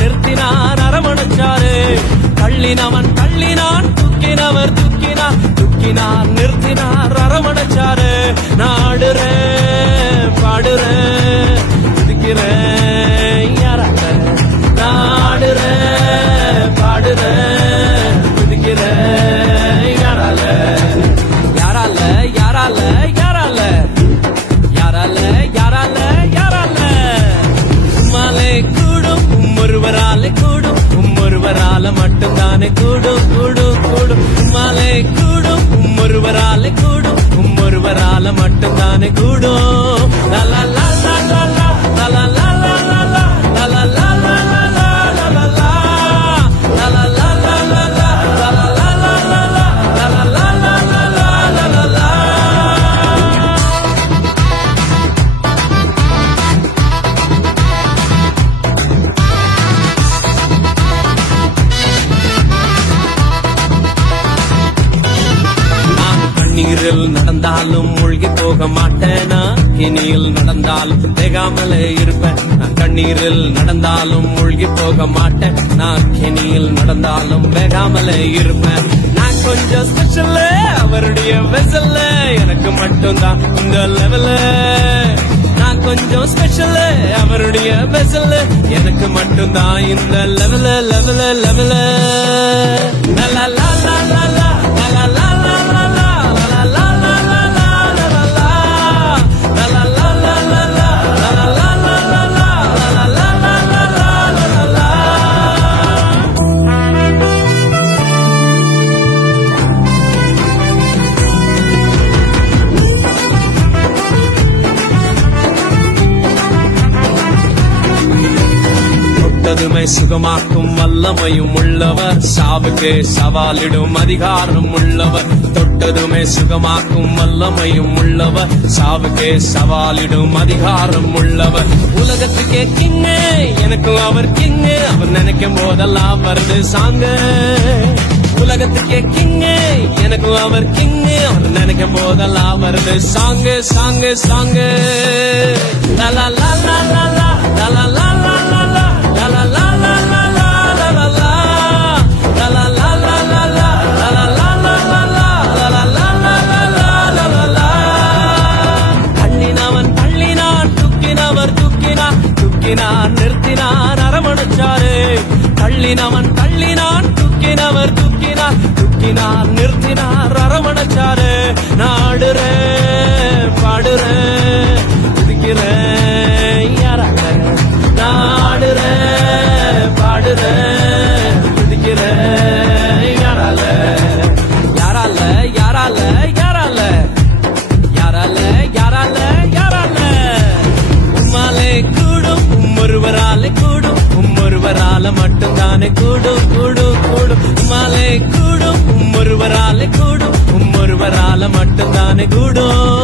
நிறுத்தினார் அரவணைச்சாரு. தள்ளினவன் தள்ளினான், தூக்கினவர் தூக்கினார், தூக்கினார் நிறுத்தினார் அரவணைச்சாரு. நாடுறேன் பாடுறேன் துதிக்கிறேன் யாரால, நாடுறேன் பாடுறேன் துதிக்கிறேன் யாரால, யாரால யாரால யாரால யாரால யாரால யாரால. உம்மாலே கூடும் ஒருவராலே கூடும், ஒருவரால மட்டும்தானே கூடும் கூடும் கூடும். உம்மாலே கூடும் ஒருவராலே கூடும், ஒருவரால மட்டும்தானே கூடும். லலா லலா லலா லலா லலா லலா லலா லலா லலா லலா லலா லலா. கண்ணீரில் நடந்தாலும் மூழ்கி போக மாட்டேனா, கிணியில் நடந்தாலும் வேகாமலே இருப்பேன். நான் கண்ணீரில் நடந்தாலும் மூழ்கி போக மாட்டேன், நான் கிணியில் நடந்தாலும் வேகாமலே இருப்பேன். நான் கொஞ்சம் ஸ்பெஷல், அவருடைய வெசல்ல எனக்கு மட்டும்தான் இந்த லெவல. நான் கொஞ்சம் ஸ்பெஷல், அவருடைய வெசல்ல எனக்கு மட்டும்தான் இந்த லெவல லெவல லெவல. லலா லலா லலா லலா லலா தொட்டதுமை சுகமாக்கும் வல்லமையும் உள்ளவர், சாவுக்கு சவாலிடும் அதிகாரம் உள்ளவர். தொட்டதுமே சுகமாக்கும் வல்லமையும் உள்ளவர், சாவுக்கு சவாலிடும் அதிகாரம் உள்ளவர். உலகத்துக்கே கிங்கு, எனக்கும் அவர் கிங்கு, அவர் நினைக்கும் போதெல்லாம் வருது சாங்கு. உலகத்துக்கே கிங்கு, எனக்கும் அவர் கிங்கு, அவர் நினைக்கும் போதெல்லாம் வருது சாங்கு சாங்கு சாங்கு. லலா லலா லலா லலா லலா லலா லலா லலா லலா லலா லலா லலா. தள்ளினவன் தள்ளினான், தூக்கினவர் தூக்கினார், தூக்கினார் நிறுத்தினார் அரவணைச்சாரு. தள்ளினவன் தள்ளினான், தூக்கினவர் தூக்கினார், தூக்கினார் நிறுத்தினார் அரவணைச்சாரு. நாடுறேன் பாடுறேன் துதிக்கிறேன் யாரால, நாடுறேன் பாடுறேன் துதிக்கிறேன் யாரால, யாரால யாரால யாரால யாரால யாரால யாரால. உம்மாலே கூடும் ஒருவராலே கூடும், ஒருவரால மட்டும்தானே கூடும் கூடும் கூடும். உம்மாலே கூடும் ஒருவராலே கூடும், ஒருவரால மட்டும்தானே கூடும்.